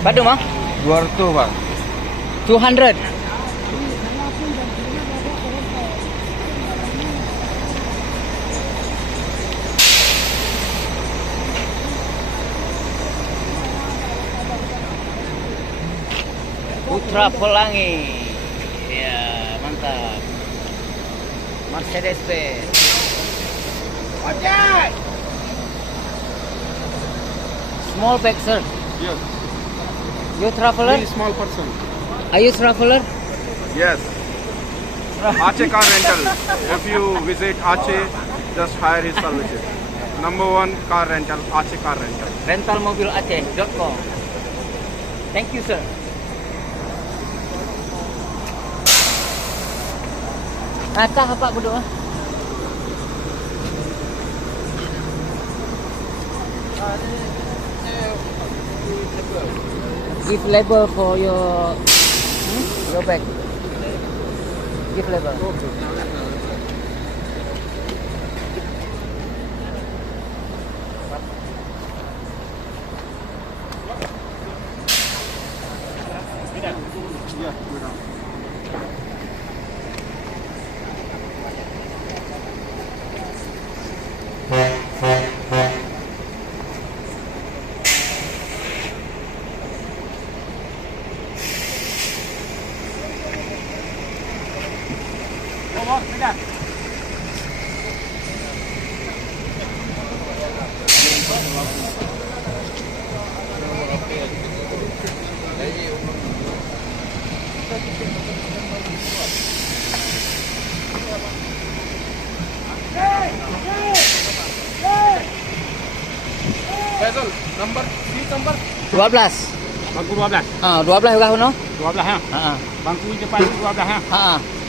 Badung bang? 200 bang. 200. Putra Pelangi. Ya, mantap. Mercedes Benz. Ojek. Small bag, sir. Yes. You traveler? Small person. Are you traveler? Yes. Aceh car rental. If you visit Aceh, just hire his services. Number 1 car rental, Aceh car rental. Rentalmobilaceh.com. Thank you, sir. Atas apa berdua? Give label for your bag. Give label. Faisal, number, seat number. 12. Bangku 12. 12 juga kuno? 12 ha. Heeh. Bangku depan 12 ha. Heeh.